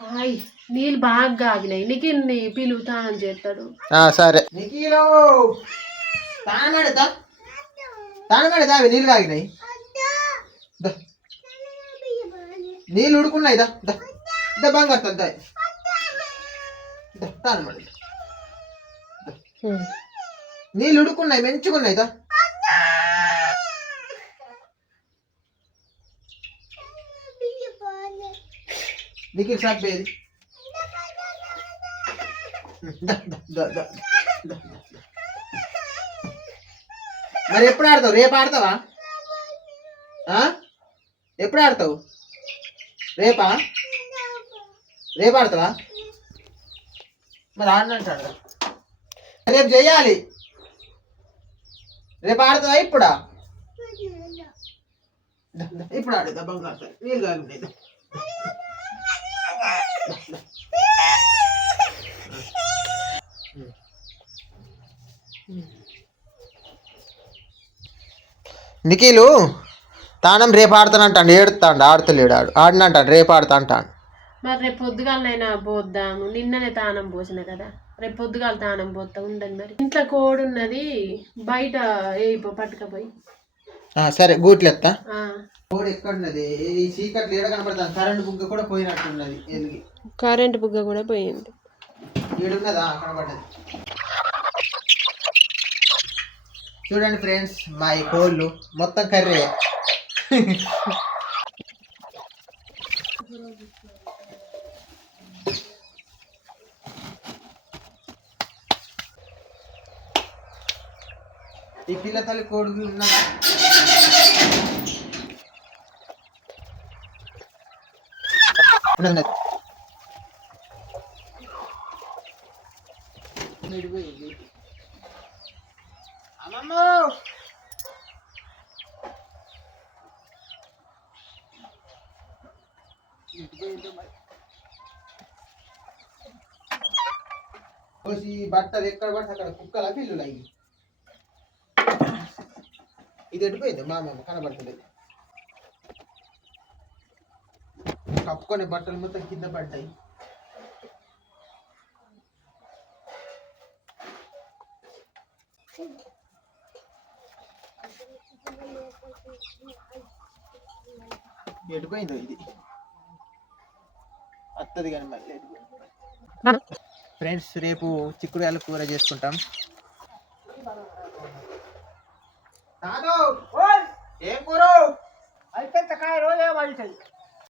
Hi నీళ్ళు బాగా కాగినాయి నిఖిల్ని పిలువుతా అని చేస్తాడు. సరే నిఖిలో తానమేడదా అవి నీళ్ళు కాగినాయి నీళ్ళు ఉడుకున్నాయి దా బంగారు తానమేడ నీళ్ళు ఉడుకున్నాయి మంచుకున్నాయి దా నిఖిల్ సాపేది మరి ఎప్పుడు ఆడతావు రేపు ఆడతావా ఎప్పుడు ఆడతావు రేపు ఆడతావా మరి ఆడినంటాడు రేపు చెయ్యాలి రేపు ఆడతావా ఇప్పుడా ఇప్పుడు ఆడేదా బంగారు నీళ్ళు కాదు నిఖిలు తానం రేపు ఆడతానంటాడు ఏడుతాడు ఆడతలేడు ఆడినంటాడు రేపు ఆడతా అంటాడు. మరి రేపు పొద్దుగాలనైనా పోద్దాము నిన్ననే తానం పోసిన కదా రేపు పొద్దుగాల తానం పోతా ఉండదు మరి ఇంట్లో కోడి ఉన్నది బయట పట్టుకపోయి సరే గూట్లు ఎత్తా కోడి ఎక్కడున్నది ఈ చీకట్లు ఏడ కనపడతాను కరెంట్ బుగ్గ కూడా పోయినట్టున్నది ఎలిగి కరెంట్ బుగ్గ కూడా పోయింది ఏడున్నదా కనపడ్డది చూడండి ఫ్రెండ్స్ మా ఈ కోళ్ళు మొత్తం కర్రీ ఈ పిల్ల తల్లి కోడి ఉన్నదా అమ్మమ్మో బట్టలు ఎక్కడ పడితే అక్కడ కుక్కల పిల్లులు అయ్యి ఇది ఎడిపోయింది మా అమ్మమ్మ కనబడతలేదు కప్పుకొని బట్టలు మొత్తం కింద పడ్డాయి. ఎడిపోయిందో ఇది వస్తుంది కానీ మళ్ళీ ఫ్రెండ్స్ రేపు చిక్కుడుకాయల కూర చేసుకుంటాం. ఏం కూర అయితే రోజే వాడుతాయి